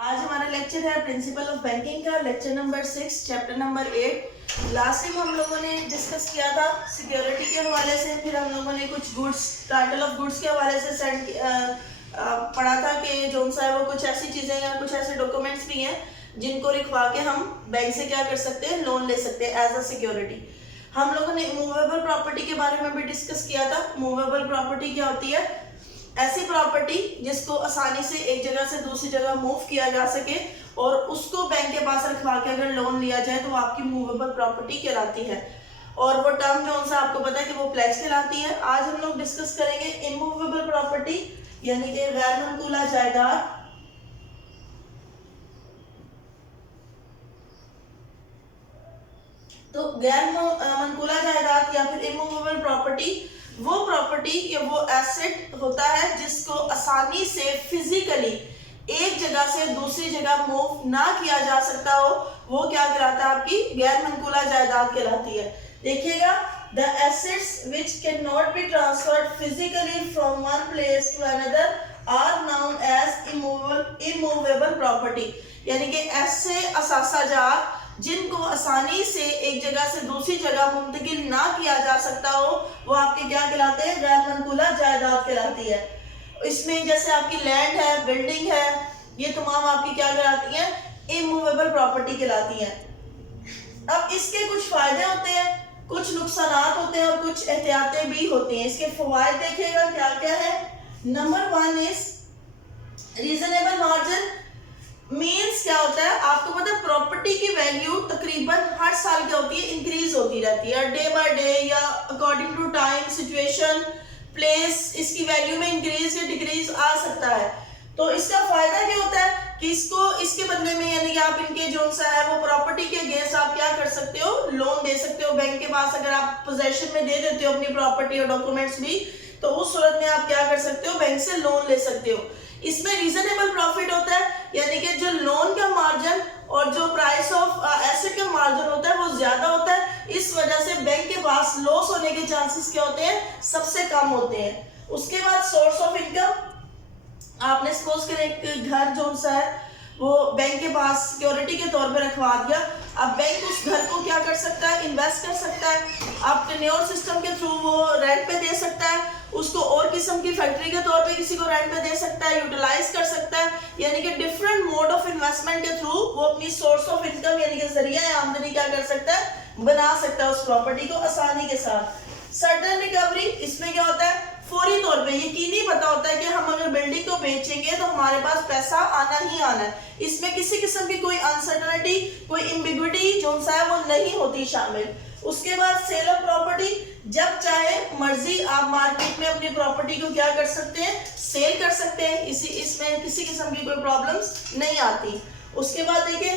आज हमारा लेक्चर है प्रिंसिपल ऑफ बैंकिंग का, lecture number 6, chapter number 8। Last time हम लोगों ने डिस्कस किया था सिक्योरिटी के हवाले से, फिर हम लोगों ने कुछ गुड्स, टाइटल ऑफ गुड्स के हवाले से पढ़ा था कि जो सा है वो कुछ ऐसी चीज़ें या कुछ ऐसे डॉक्यूमेंट्स भी हैं जिनको लिखवा के हम बैंक से क्या कर सकते हैं, लोन ले सकते हैं एज अ सिक्योरिटी। हम लोगों ने मूवेबल प्रॉपर्टी के बारे में भी डिस्कस किया था। मूवेबल प्रॉपर्टी क्या होती है? ऐसी प्रॉपर्टी जिसको आसानी से एक जगह से दूसरी जगह मूव किया जा सके और उसको बैंक के पास रखवा के अगर लोन लिया जाए तो वो आपकी मूवेबल प्रॉपर्टी कहलाती है। और वो टर्म जो सा आपको पता है कि वो प्लेज कहलाती है। आज हम लोग डिस्कस करेंगे इमूवेबल प्रॉपर्टी यानी कि गैर मनकूला जायदाद। तो गैर मनकूला जायदाद या फिर इमूवेबल प्रॉपर्टी वो प्रॉपर्टी या वो एसेट होता है जिसको आसानी से फिजिकली एक जगह से दूसरी जगह मूव ना किया जा सकता हो, वो क्या कहलाता है? आपकी गैर मनकूला जायदाद कहलाती है। देखिएगा, the assets which can not be transferred physically from one place to another are known as immovable property. यानी कि ऐसे असासा जात जिनको आसानी से एक जगह से दूसरी जगह मुंतकिल ना किया जा सकता हो, वो आपके क्या कहलाते हैं? गैर मनकूला जायदाद कहलाती है। इसमें जैसे आपकी लैंड है, बिल्डिंग है, ये तमाम आपकी क्या कहलाती हैं? इमूवेबल प्रॉपर्टी कहलाती हैं। अब इसके कुछ फायदे होते हैं, कुछ नुकसान होते हैं और कुछ एहतियातें भी होती हैं। इसके फवायद देखिएगा क्या क्या है। Number 1 is reasonable margin. Means क्या होता है? आपको पता है प्रॉपर्टी की वैल्यू तकरीबन हर साल क्या होती है? इंक्रीज होती रहती है, डे बाय डे या according to time, situation, place, इसकी वैल्यू में इंक्रीज या डिक्रीज आ सकता है। तो इसका फायदा क्या होता है कि इसको इसके बदले में यानी कि आप इनके जो सा है वो प्रॉपर्टी के अगेंस्ट आप क्या कर सकते हो? लोन दे सकते हो बैंक के पास। अगर आप पोजेशन में दे देते हो अपनी प्रॉपर्टी और डॉक्यूमेंट्स भी, तो उस सूरत में आप क्या कर सकते हो? बैंक से लोन ले सकते हो। इसमें रीजनेबल प्रॉफिट होता है, यानी कि जो लोन का मार्जिन और जो प्राइस ऑफ एसेट का मार्जिन होता है वो ज्यादा होता है। इस वजह से बैंक के पास लॉस होने के चांसेस क्या होते हैं? सबसे कम होते हैं। उसके बाद सोर्स ऑफ इनकम। आपने सपोज करें एक घर जो सा है वो बैंक के पास सिक्योरिटी के तौर पे रखवा दिया। अब बैंक उस घर को क्या कर सकता है? इन्वेस्ट कर सकता है। आप टेन्योर सिस्टम के थ्रू वो रेंट पे दे सकता है, उसको और किस्म की फैक्ट्री के तौर पे किसी को रेंट पे दे सकता है, यूटिलाइज कर सकता है। यानी कि डिफरेंट मोड ऑफ इन्वेस्टमेंट के थ्रू वो अपनी सोर्स ऑफ इनकम यानी कि जरिया आमदनी क्या कर सकता है? बना सकता है उस प्रॉपर्टी को आसानी के साथ। सर्टेन रिकवरी, इसमें क्या होता है? फौरी तौर पे यकीनी पता होता है कि हम अगर बिल्डिंग को बेचेंगे तो हमारे पास पैसा आना ही आना है। इसमें किसी किस्म की कोई अनसर्टेनिटी, कोई एम्बिग्युइटी जो सा है वो नहीं होती शामिल। उसके बाद सेल ऑफ प्रॉपर्टी, जब चाहे मर्जी आप मार्केट में अपनी प्रॉपर्टी को क्या कर सकते हैं? सेल कर सकते हैं। इसमें किसी किस्म की कोई प्रॉब्लम्स नहीं आती। उसके बाद देखिए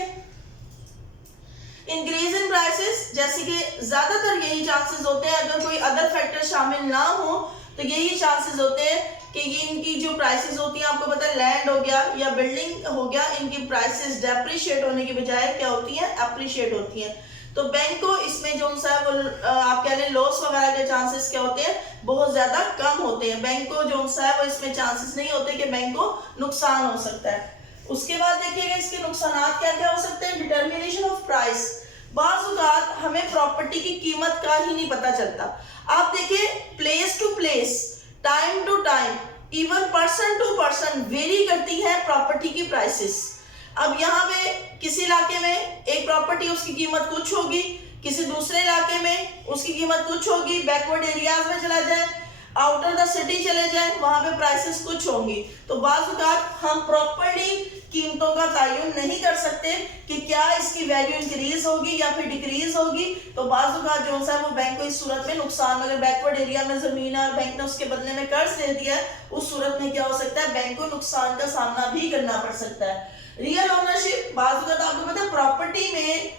इंक्रीज इन प्राइसेस, जैसे कि ज्यादातर यही चांसेस होते हैं अगर कोई अदर फैक्टर शामिल ना हो तो यही चांसेस होते हैं कि ये इनकी जो प्राइसेस होती हैं, आपको पता है लैंड हो गया या बिल्डिंग हो गया, इनकी प्राइसेस डेप्रिशिएट होने की बजाय क्या होती हैं? एप्रिशिएट होती हैं। तो बैंक को इसमें जो सा है वो आप कह लें लॉस वगैरह के चांसेस क्या होते हैं? बहुत ज्यादा कम होते हैं। बैंक को जो सा है वो इसमें चांसेस नहीं होते कि बैंक को नुकसान हो सकता है। उसके बाद देखिएगा इसके नुकसान क्या क्या हो सकते हैं। डिटर्मिनेशन ऑफ प्राइस, बाज़ औक़ात हमें प्रॉपर्टी की कीमत का ही नहीं पता चलता। आप देखिए place to place, time to time, even person to person vary करती है प्रॉपर्टी की प्राइसेस। अब यहाँ पे किसी इलाके में एक प्रॉपर्टी उसकी कीमत कुछ होगी, किसी दूसरे इलाके में उसकी कीमत कुछ होगी, बैकवर्ड एरियाज में चला जाए, आउटर द सिटी चले जाए, वहां पे प्राइसेस कुछ होंगी। तो बाज़ औक़ात हम प्रॉपर्ली कीमतों का तयन नहीं कर सकते कि क्या इसकी वैल्यू इंक्रीज होगी या फिर डिक्रीज होगी। तो बाज़ औक़ात जो है वो बैंक को इस सूरत में नुकसान, अगर बैकवर्ड एरिया में जमीन है और बैंक ने उसके बदले में कर्ज दे दिया है, उस सूरत में क्या हो सकता है? बैंक को नुकसान का सामना भी करना पड़ सकता है। रियल ओनरशिप, बाज़ औक़ात आपको पता है प्रॉपर्टी में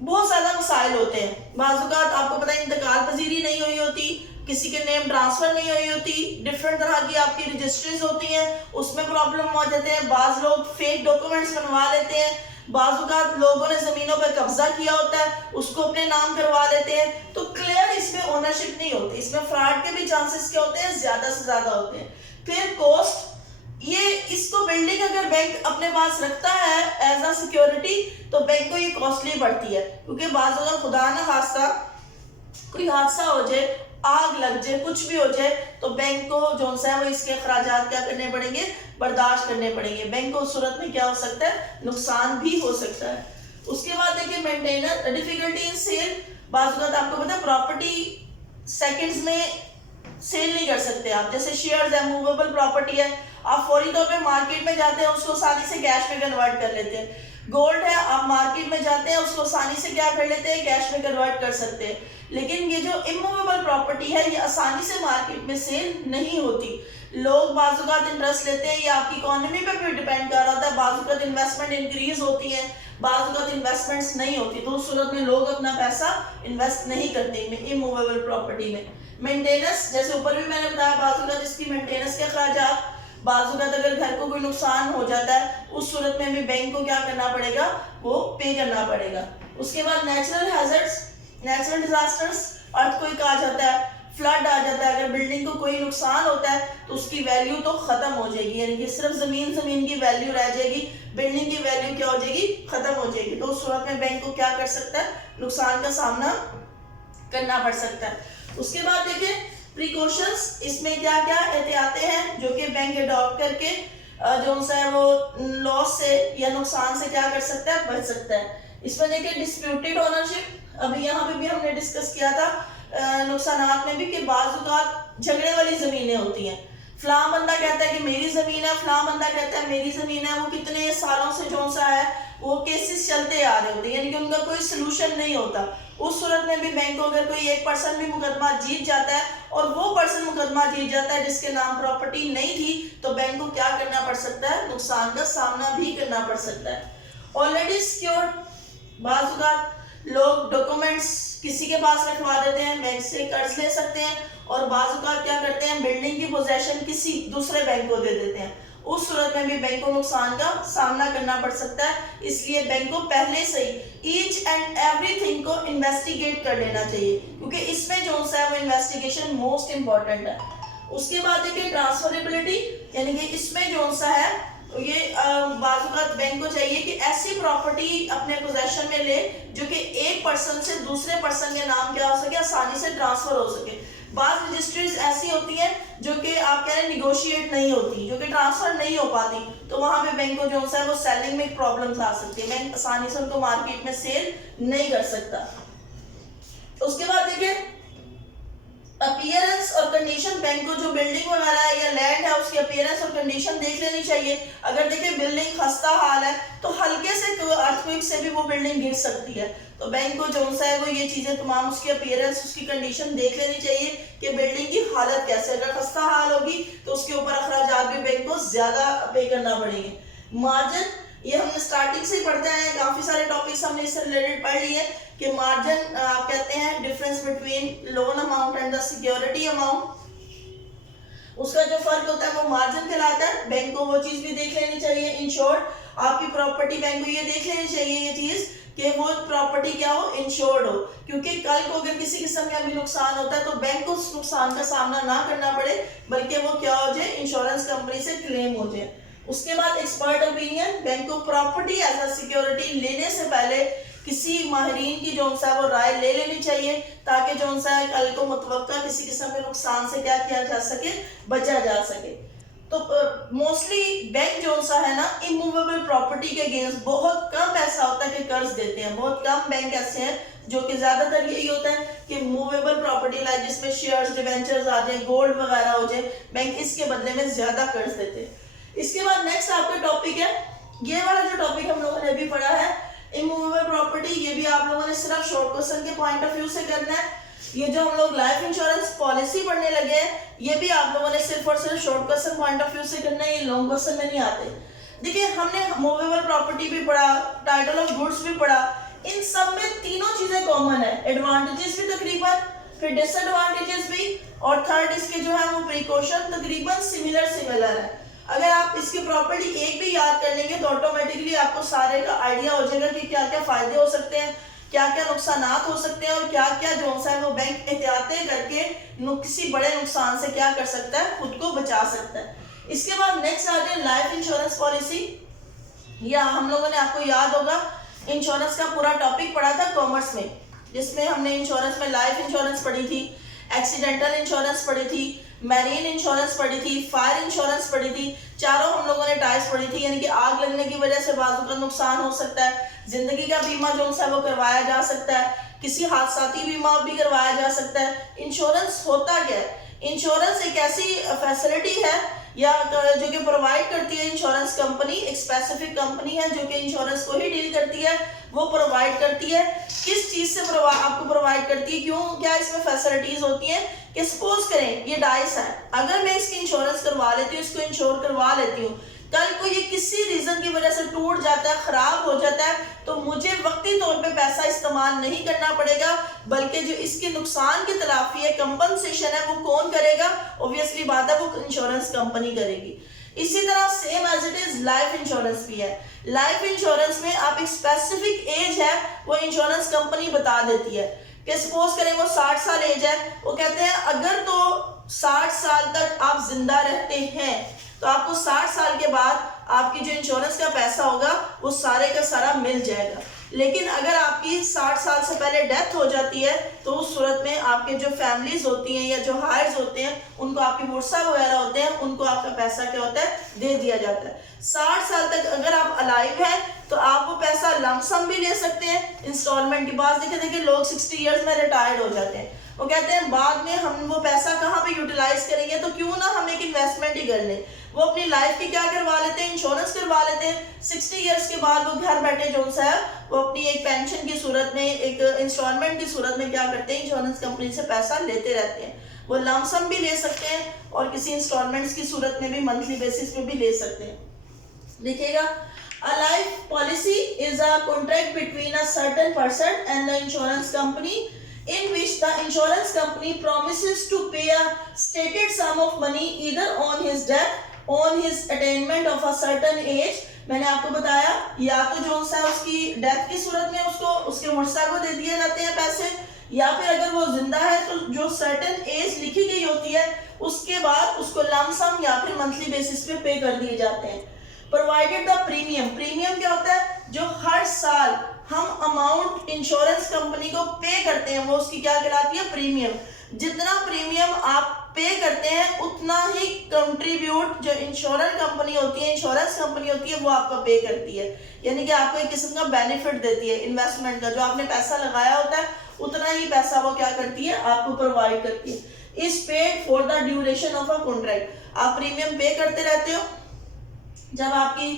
बहुत ज्यादा मसाइल होते हैं। बाज़ औक़ात आपको पता है इंतकाल पजीरी नहीं हुई होती, किसी के नेम ट्रांसफर नहीं हुई होती, डिफरेंट तरह की आपकी रजिस्ट्रीज होती हैं, उसमें प्रॉब्लम हो जाते हैं। बाज़ लोग फेक डॉक्यूमेंट्स बनवा लेते हैं, बाज़ औक़ात लोगों ने जमीनों पर कब्जा किया होता है उसको अपने नाम करवा लेते हैं। तो क्लियर इसमें ओनरशिप नहीं होती, इसमें फ्रॉड के भी चांसेस क्या होते हैं? ज्यादा से ज्यादा होते हैं। फिर कॉस्ट, ये इसको बिल्डिंग अगर बैंक अपने पास रखता है एज अ सिक्योरिटी तो बैंक को ये कॉस्टली पड़ती है, क्योंकि बाज़ अगर खुदा ना खास्ता कोई हादसा हो जाए, आग लग जाए, कुछ भी हो जाए, तो बैंक को जो सा है वो इसके अखराजात क्या करने पड़ेंगे, बर्दाश्त करने पड़ेंगे। बैंक को उस सूरत में क्या हो सकता है, नुकसान भी हो सकता है। उसके बाद देखिए मेंटेनेंस डिफिकल्टी इन सेल। बाज़ आपको पता है प्रॉपर्टी सेकंड्स में सेल नहीं कर सकते आप, जैसे शेयर्स है, मूवेबल प्रॉपर्टी है, आप फौरी तौर पे मार्केट में जाते हैं उसको आसानी से कैश में कन्वर्ट कर लेते हैं। गोल्ड है, आप मार्केट में जाते हैं उसको आसानी से क्या कर लेते हैं, कैश में कन्वर्ट कर सकते हैं। लेकिन ये जो इमूवेबल प्रॉपर्टी है ये आसानी से मार्केट में सेल नहीं होती। लोग बाजुकात इंटरेस्ट लेते हैं, ये आपकी इकोनॉमी पे भी डिपेंड कर रहा होता है। बाजुकात इन्वेस्टमेंट इंक्रीज होती है, बाजुकात इन्वेस्टमेंट्स नहीं होती, तो उस सूरत में लोग अपना पैसा इन्वेस्ट नहीं करते इमूवेबल प्रॉपर्टी में। मेंटेनेंस, जैसे ऊपर भी मैंने बताया, बाजुकात इसकी मेंटेनेंस के अखराजात, बाजुकात अगर घर को कोई नुकसान हो जाता है उस सूरत में भी बैंक को क्या करना पड़ेगा, वो पे करना पड़ेगा। उसके बाद natural hazards, natural disasters, earthquake आ जाता है, फ्लड आ जाता है, अगर बिल्डिंग को कोई नुकसान होता है तो उसकी वैल्यू तो खत्म हो जाएगी, यानी कि सिर्फ जमीन की वैल्यू रह जाएगी, बिल्डिंग की वैल्यू क्या हो जाएगी, खत्म हो जाएगी। तो उस सूरत में बैंक को क्या कर सकता है, नुकसान का सामना करना पड़ सकता है। उसके बाद देखिए प्रिकॉशंस, इसमें क्या क्या एहतियातें हैं जो कि बैंक अडॉप्ट करके जो है वो लॉस से या नुकसान से क्या कर सकता है, बच सकता है। इसमें देखिए डिस्प्यूटेड ओनरशिप, अभी यहाँ पे भी हमने डिस्कस किया था नुकसानात में भी कि बाजुकात झगड़े वाली जमीनें होती हैं। फलां बंदा कहता है कि मेरी जमीन है, फलां बंदा कहता है मेरी जमीन है, वो कितने सालों से जो सा है वो केसेस चलते आ रहे होते हैं, यानी कि उनका कोई सलूशन नहीं होता। उस सूरत में भी बैंक को अगर कोई एक पर्सन भी मुकदमा जीत जाता है और वो पर्सन मुकदमा जीत जाता है जिसके नाम प्रॉपर्टी नहीं थी, तो बैंक को क्या करना पड़ सकता है, नुकसान का सामना भी करना पड़ सकता है। ऑलरेडी सिक्योर्ड, बाजुकात लोग डॉक्यूमेंट्स किसी के पास रखवा देते हैं, बैंक से कर्ज ले सकते हैं, और बाजुकात क्या करते हैं, बिल्डिंग की पोजेशन किसी दूसरे बैंक को दे देते हैं। उस सूरत में भी बैंक को नुकसान का सामना करना पड़ सकता है। इसलिए बैंक को पहले से ही ईच एंड एवरीथिंग को इन्वेस्टिगेट कर लेना चाहिए, क्योंकि इसमें जो है वो इन्वेस्टिगेशन मोस्ट इंपॉर्टेंट है। उसके बाद देखिए ट्रांसफरेबिलिटी, यानी कि इसमें जो सा है ये बाजुकात बैंक को चाहिए कि ऐसी प्रॉपर्टी अपने पोजेशन में ले जो कि एक पर्सन से दूसरे पर्सन के नाम क्या हो सके, आसानी से ट्रांसफर हो सके। बाज रजिस्ट्रीज ऐसी होती हैं जो कि आप कह रहे हैं निगोशिएट नहीं होती, जो कि ट्रांसफर नहीं हो पाती, तो वहां पे बैंक को जो है वो सेलिंग में प्रॉब्लम्स आ सकती है, बैंक आसानी से उनको मार्केट में सेल नहीं कर सकता। उसके बाद देखिए अपीयरेंस और कंडीशन, बैंक को जो बिल्डिंग वगैरह है या लैंड है उसकी अपीयरेंस और कंडीशन देख लेनी चाहिए। अगर देखिए बिल्डिंग खस्ता हाल है तो हल्के से अर्थक्वेक से भी वो बिल्डिंग गिर सकती है, तो बैंक को जो है वो ये चीजें तमाम उसकी अपीयरेंस उसकी कंडीशन देख लेनी चाहिए कि बिल्डिंग की हालत कैसे, अगर खस्ता हाल होगी तो उसके ऊपर अखराजात भी बैंक को ज्यादा पे करना पड़ेंगे। मार्जिन, ये हमने स्टार्टिंग से ही पढ़ते हैं, काफी सारे टॉपिक्स हमने इससे रिलेटेड पढ़ लिए कि मार्जिन आप कहते हैं difference between loan amount and the security amount, उसका जो फर्क होता है वो मार्जिन कहलाता है। बैंक को वो चीज भी देख लेनी चाहिए। इन शॉर्ट आपकी प्रॉपर्टी बैंक को ये देख लेनी चाहिए ये चीज कि वो प्रॉपर्टी क्या हो, इंश्योर्ड हो, क्योंकि कल को अगर किसी किस्म का भी नुकसान होता है तो बैंक को उस नुकसान का सामना ना करना पड़े, बल्कि वो क्या हो जाए, इंश्योरेंस कंपनी से क्लेम हो जाए। उसके बाद एक्सपर्ट ओपिनियन, बैंक को प्रॉपर्टी एज अ सिक्योरिटी लेने से पहले किसी माहिरीन की जो है वो राय ले लेनी चाहिए, ताकि जो है कल को मुतवक्का किसी किस्म के नुकसान से क्या किया जा सके, बचा जा सके। तो मोस्टली बैंक जो सा है ना इमूवेबल प्रॉपर्टी के अगेंस्ट बहुत कम ऐसा होता है कि कर्ज देते हैं, बहुत कम बैंक ऐसे हैं जो कि ज्यादातर यही होता है कि मूवेबल प्रॉपर्टी लाइक जिसमें शेयर्स डिवेंचर्स आ जाए, गोल्ड वगैरह हो जाए, बैंक इसके बदले में ज्यादा कर्ज देते हैं। इसके बाद नेक्स्ट आपका टॉपिक है, ये वाला जो टॉपिक हम लोगों ने अभी पढ़ा है इमूवेबल प्रॉपर्टी, ये भी आप लोगों ने सिर्फ शॉर्ट क्वेश्चन के पॉइंट ऑफ व्यू से करना है। ये जो हम लोग लाइफ इंश्योरेंस पॉलिसी पढ़ने लगे हैं ये भी आप लोगों ने सिर्फ और सिर्फ short question point of view से करना है, ये लॉन्ग क्वेश्चन में नहीं आते। देखिए हमने मूवेबल प्रॉपर्टी भी पढ़ा, टाइटल ऑफ गुड्स भी पढ़ा, इन सब में तीनों चीजें कॉमन है, एडवांटेजेस भी तकरीबन, फिर डिसएडवांटेजेस भी, और थर्ड इसके जो है वो प्रिकॉशन तकरीबन सिमिलर है। अगर आप इसकी प्रॉपर्टी एक भी याद कर लेंगे तो ऑटोमेटिकली आपको सारे का आइडिया हो जाएगा कि क्या क्या फायदे हो सकते हैं, क्या क्या नुकसानात हो सकते हैं, और क्या क्या जो है वो बैंक एहतियातें करके किसी बड़े नुकसान से क्या कर सकता है, खुद को बचा सकता है। इसके बाद नेक्स्ट आते हैं लाइफ इंश्योरेंस पॉलिसी। या हम लोगों ने, आपको याद होगा, इंश्योरेंस का पूरा टॉपिक पढ़ा था कॉमर्स में, जिसमें हमने इंश्योरेंस में लाइफ इंश्योरेंस पढ़ी थी, एक्सीडेंटल इंश्योरेंस पढ़ी थी, मैरीन इंश्योरेंस पढ़ी थी, फायर इंश्योरेंस पढ़ी थी। चारों हम लोगों ने टाइप्स पढ़ी थी, यानी कि आग लगने की वजह से बाजू का नुकसान हो सकता है, जिंदगी का बीमा जो है वो करवाया जा सकता है, किसी हादसाती बीमा भी करवाया जा सकता है। इंश्योरेंस होता क्या है? इंश्योरेंस एक ऐसी फैसिलिटी है या जो कि प्रोवाइड करती है इंश्योरेंस कंपनी, एक स्पेसिफिक कंपनी है जो कि इंश्योरेंस को ही डील करती है, वो प्रोवाइड करती है। किस चीज से आपको प्रोवाइड करती है, क्यों, क्या इसमें फैसिलिटीज होती हैं कि सपोज करें ये डाइस है, अगर मैं इसकी इंश्योरेंस करवा लेती हूँ, इसको इंश्योर करवा लेती हूँ, कल को ये किसी रीजन की वजह से टूट जाता है, खराब हो जाता है, तो मुझे वक्ती तौर पे पैसा इस्तेमाल नहीं करना पड़ेगा, बल्कि जो इसके नुकसान की तलाफी है, कंपनसेशन है, वो कौन करेगा? ऑब्वियसली बात है, वो इंश्योरेंस कंपनी करेगी। इसी तरह same as it is life insurance भी है। लाइफ इंश्योरेंस में आप एक स्पेसिफिक एज है वो इंश्योरेंस कंपनी बता देती है कि सपोज करें वो 60 साल एज है, वो कहते हैं अगर तो 60 साल तक आप जिंदा रहते हैं तो आपको 60 साल के बाद आपकी जो इंश्योरेंस का पैसा होगा वो सारे का सारा मिल जाएगा। लेकिन अगर आपकी 60 साल से पहले डेथ हो जाती है तो उस सूरत में आपके जो फैमिलीज होती हैं या जो हायर्स होते हैं, उनको आपके वर्सा वगैरह होते हैं, उनको आपका पैसा क्या होता है? दे दिया जाता है। 60 साल तक अगर आप अलाइव हैं तो आप वो पैसा लमसम भी ले सकते हैं, इंस्टॉलमेंट के बाद। देखिए लोग 60 ईयर्स में रिटायर्ड हो जाते हैं, वो कहते हैं बाद में हम वो पैसा कहाँ पे यूटिलाइज करेंगे, तो क्यों ना हम एक इन्वेस्टमेंट ही कर लें। वो अपनी लाइफ की क्या करवा लेते हैं? इंश्योरेंस करवा लेते हैं। 60 ईयर्स के बाद वो घर बैठे जो सा है वो अपनी एक पेंशन की सूरत में, एक इंस्टॉलमेंट की सूरत में क्या करते हैं? इंश्योरेंस कंपनी से पैसा लेते रहते हैं। वो लमसम भी ले सकते हैं और किसी इंस्टॉलमेंट्स की सूरत में भी मंथली बेसिस पे भी ले सकते हैं। देखिएगा, a life policy is a contract between a certain person and the insurance company in which the insurance company promises to pay a stated sum of money either on his death, on his attainment of a certain age। मैंने आपको बताया या तो जो सा उसकी death की सूरत में उसको उसके मुर्सा को दे दिए जाते हैं पैसे, या फिर अगर वो जिंदा है तो जो सर्टेन एज लिखी गई होती है उसके बाद उसको लमसम या फिर मंथली बेसिस पे पे कर दिए जाते हैं। प्रोवाइडेड द प्रीमियम, प्रीमियम क्या होता है? जो हर साल हम अमाउंट इंश्योरेंस कंपनी को पे करते हैं वो उसकी क्या कहलाती है? प्रीमियम। जितना प्रीमियम आप पे करते हैं उतना ही कंट्रीब्यूट जो इंश्योरेंस कंपनी होती है, इंश्योरेंस कंपनी होती है, वो आपको पे करती है। यानी कि आपको एक किस्म का बेनिफिट देती है इन्वेस्टमेंट का, जो आपने पैसा लगाया होता है उतना ही पैसा वो क्या करती है? आपको प्रोवाइड करती है। Is paid for the duration of a contract. आप प्रीमियम पे करते रहते हो, जब आपकी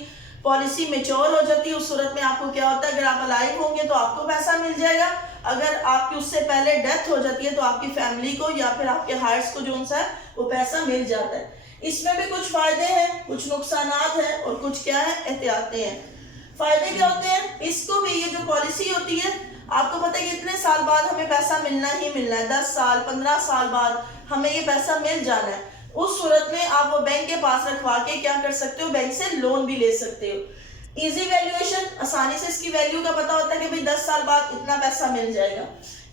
पॉलिसी मेच्योर हो जाती है उस सूरत में आपको क्या होता है? अगर आप अलाइव होंगे तो आपको पैसा मिल जाएगा, अगर आपकी उससे पहले डेथ हो जाती है तो आपकी फैमिली को या फिर आपके हार्ट्स को जो सा वो पैसा मिल जाता है। इसमें भी कुछ फायदे हैं, कुछ नुकसान हैं और कुछ क्या है? एहतियातें हैं। फायदे क्या होते हैं? इसको भी, ये जो पॉलिसी होती है आपको पता है कि इतने साल बाद हमें पैसा मिलना ही मिलना है, 10 साल 15 साल बाद हमें ये पैसा मिल जाना है। उस सूरत में आप वो बैंक के पास रखवा के क्या कर सकते हो? बैंक से लोन भी ले सकते हो। इजी वैल्यूएशन, आसानी से इसकी वैल्यू का पता होता है कि भाई 10 साल बाद इतना पैसा मिल जाएगा।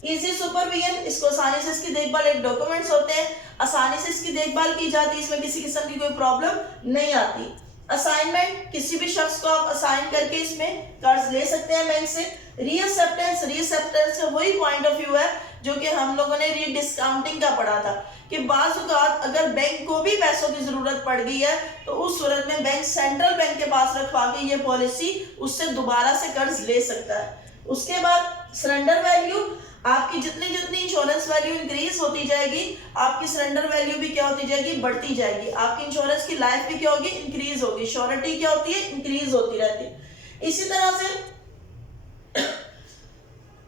इजी सुपरविजन, इसको आसानी से इसकी देखभाल, एक डॉक्यूमेंट्स होते हैं, आसानी से इसकी देखभाल की जाती है, इसमें किसी किस्म की कोई प्रॉब्लम नहीं आती। असाइनमेंट, किसी भी शख्स को आप असाइन करके इसमें कर्ज ले सकते हैं बैंक से। रीएक्सेप्टेंस, रीएक्सेप्टेंस का वही पॉइंट ऑफ व्यू है जो कि हम लोगों ने रीडिस्काउंटिंग का पढ़ा था कि बाज़ औक़ात अगर बैंक को भी पैसों की जरूरत पड़ गई है तो उस सूरत में बैंक सेंट्रल बैंक के पास रखवा के ये पॉलिसी उससे दोबारा से कर्ज ले सकता है। उसके बाद सरेंडर वैल्यू, आपकी जितनी जितनी इंश्योरेंस वैल्यू इंक्रीज होती जाएगी आपकी सरेंडर वैल्यू भी क्या होती जाएगी? बढ़ती जाएगी। आपकी इंश्योरेंस की लाइफ भी क्या होगी? इंक्रीज होगी। श्योरिटी क्या होती है? इंक्रीज होती रहती है। इसी तरह से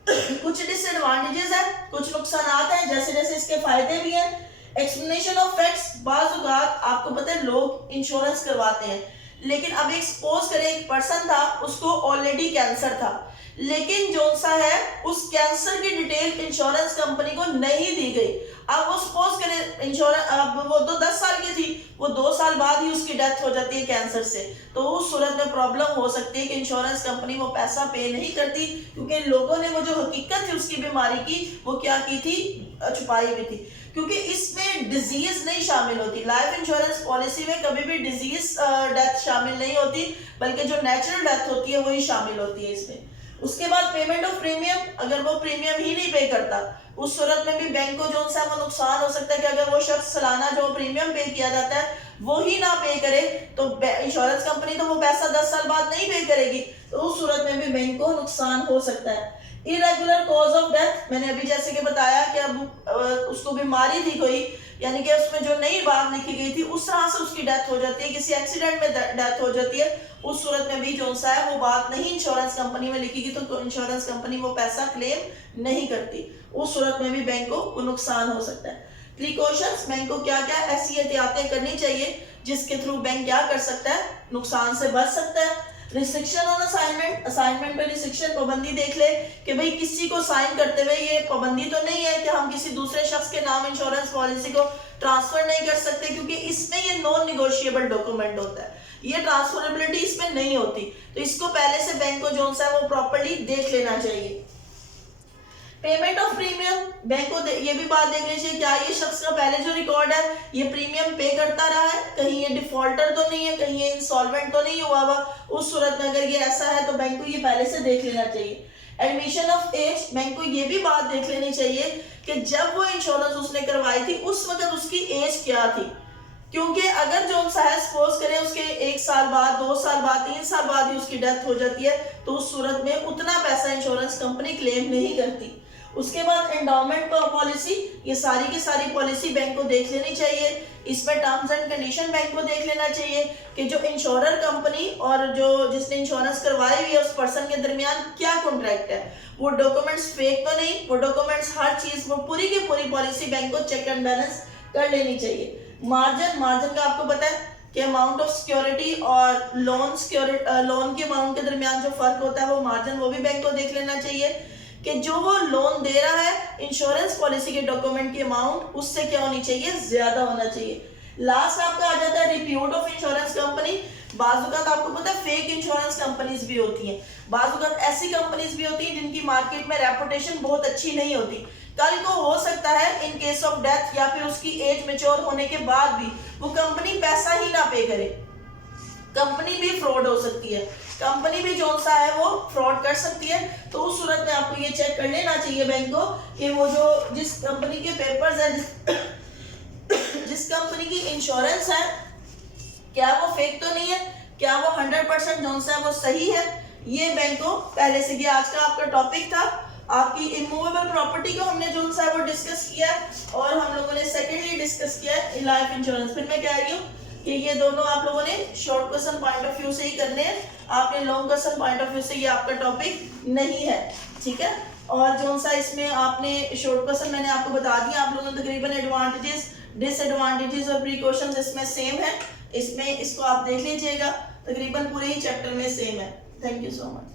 कुछ डिसएडवांटेजेस हैं, कुछ नुकसान हैं, जैसे जैसे इसके फायदे भी हैं। एक्सप्लेनेशन ऑफ फैक्ट्स, बाज़ औक़ात आपको पता है लोग इंश्योरेंस करवाते हैं लेकिन अब एक सपोज करें एक पर्सन था, उसको ऑलरेडी कैंसर था, लेकिन जो सा है उस कैंसर की डिटेल इंश्योरेंस कंपनी को नहीं दी गई। अब वो सपोज करें इंश्योरेंस, अब वो तो 10 साल की थी, वो 2 साल बाद ही उसकी डेथ हो जाती है कैंसर से, तो उस सूरत में प्रॉब्लम हो सकती है कि इंश्योरेंस कंपनी वो पैसा पे नहीं करती, क्योंकि लोगों ने वो जो हकीकत थी उसकी बीमारी की वो क्या की थी? छुपाई भी थी। क्योंकि इसमें डिजीज नहीं शामिल होती। लाइफ इंश्योरेंस पॉलिसी में कभी भी डिजीज डेथ शामिल नहीं होती, बल्कि जो नेचुरल डेथ होती है वही शामिल होती है इसमें। उसके बाद पेमेंट ऑफ प्रीमियम, अगर वो प्रीमियम ही नहीं पे करता उस सूरत में भी बैंक को जो सा वो नुकसान हो सकता है कि अगर वो शख्स सालाना जो प्रीमियम पे किया जाता है वो ही ना पे करे तो इंश्योरेंस कंपनी तो वो पैसा 10 साल बाद नहीं पे करेगी, तो उस सूरत में भी बैंक को नुकसान हो सकता है। इरेगुलर कॉज ऑफ डेथ, मैंने अभी जैसे कि बताया कि अब उसको बीमारी थी कोई, यानी कि उसमें जो नई बात लिखी गई थी उस तरह से उसकी डेथ हो जाती है, किसी एक्सीडेंट में डेथ हो जाती है, उस सूरत में भी जो सा है वो बात नहीं इंश्योरेंस कंपनी में लिखी गई तो इंश्योरेंस कंपनी वो पैसा क्लेम नहीं करती, उस सूरत में भी बैंक को नुकसान हो सकता है। प्रिकॉशंस, बैंक को क्या क्या ऐसी एहतियातें करनी चाहिए जिसके थ्रू बैंक क्या कर सकता है, नुकसान से बच सकता है। रिस्ट्रिक्शन ऑन असाइनमेंट, असाइनमेंट पे रिस्ट्रिक्शन पाबंदी देख ले कि भाई किसी को साइन करते हुए ये पाबंदी तो नहीं है कि हम किसी दूसरे शख्स के नाम इंश्योरेंस पॉलिसी को ट्रांसफर नहीं कर सकते, क्योंकि इसमें ये नॉन निगोशिएबल डॉक्यूमेंट होता है, ये ट्रांसफरेबिलिटी इसमें नहीं होती, तो इसको पहले से बैंक को जो सा है वो प्रॉपर्ली देख लेना चाहिए। पेमेंट ऑफ प्रीमियम, बैंक को ये भी बात देख लीजिए क्या ये शख्स का पहले जो रिकॉर्ड है ये प्रीमियम पे करता रहा है, कहीं ये डिफॉल्टर तो नहीं है, कहीं ये इंसॉल्वेंट तो नहीं हुआ हुआ, उस सूरत में अगर ये ऐसा है तो बैंक को ये पहले से देख लेना चाहिए। एडमिशन ऑफ एज, बैंक को ये भी बात देख लेनी चाहिए कि जब वो इंश्योरेंस उसने करवाई थी उस वक्त उसकी एज क्या थी, क्योंकि अगर जो सा है सपोज करें उसके 1 साल बाद, 2 साल बाद, 3 साल बाद ही उसकी डेथ हो जाती है तो उस सूरत में उतना पैसा इंश्योरेंस कंपनी क्लेम नहीं करती। उसके बाद एंडोमेंट पॉलिसी, ये सारी की सारी पॉलिसी बैंक को देख लेनी चाहिए, इसमें टर्म्स एंड कंडीशन बैंक को देख लेना चाहिए कि जो इंश्योरर कंपनी और जो जिसने इंश्योरेंस करवाई हुई है उस पर्सन के दरमियान क्या कॉन्ट्रैक्ट है, वो डॉक्यूमेंट्स फेक तो नहीं, वो डॉक्यूमेंट्स हर चीज वो पूरी की पूरी पॉलिसी बैंक को चेक एंड बैलेंस कर लेनी चाहिए। मार्जिन, मार्जिन का आपको पता है कि अमाउंट ऑफ सिक्योरिटी और लोन के अमाउंट के दरमियान जो फर्क होता है वो मार्जिन, वो भी बैंक को देख लेना चाहिए कि जो वो लोन दे रहा है इंश्योरेंस पॉलिसी के डॉक्यूमेंट की अमाउंट उससे क्या होनी चाहिए, ज्यादा होना चाहिए। लास्ट आपका आ जाता है रिप्यूट ऑफ इंश्योरेंस कंपनी। बाजुकात आपको पता है फेक इंश्योरेंस कंपनीज भी होती हैं, बाजुकात ऐसी कंपनीज भी होती हैं जिनकी मार्केट में रेपुटेशन बहुत अच्छी नहीं होती, कल को हो सकता है इन केस ऑफ डेथ या फिर उसकी एज मैच्योर होने के बाद भी वो कंपनी पैसा ही ना पे करे, कंपनी भी फ्रॉड हो सकती है, कंपनी भी जो सा है वो फ्रॉड कर सकती है, तो उस सूरत में आपको ये चेक कर लेना चाहिए बैंक को कि वो जो जिस कंपनी के पेपर्स है जिस कंपनी की इंश्योरेंस है क्या वो फेक तो नहीं है, क्या वो 100% जो सा है वो सही है, ये बैंक को पहले से। ये आज का आपका टॉपिक था, आपकी इमूवेबल प्रॉपर्टी को हमने जो सा है वो डिस्कस किया और हम लोगों ने सेकेंडली डिस्कस किया लाइफ इंश्योरेंस। फिर मैं कह रही हूँ कि ये दोनों आप लोगों ने short question point of view से ही करने हैं, आपने long question point of view से ये आपका टॉपिक नहीं है, ठीक है। और जो सा इसमें आपने शॉर्ट क्वेश्चन मैंने आपको बता दिया, आप लोगों ने तकरीबन एडवांटेजेस, डिसएडवांटेजेस और प्रिकॉशंस इसमें सेम है, इसमें इसको आप देख लीजिएगा, तकरीबन पूरे ही चैप्टर में सेम है। Thank you so much.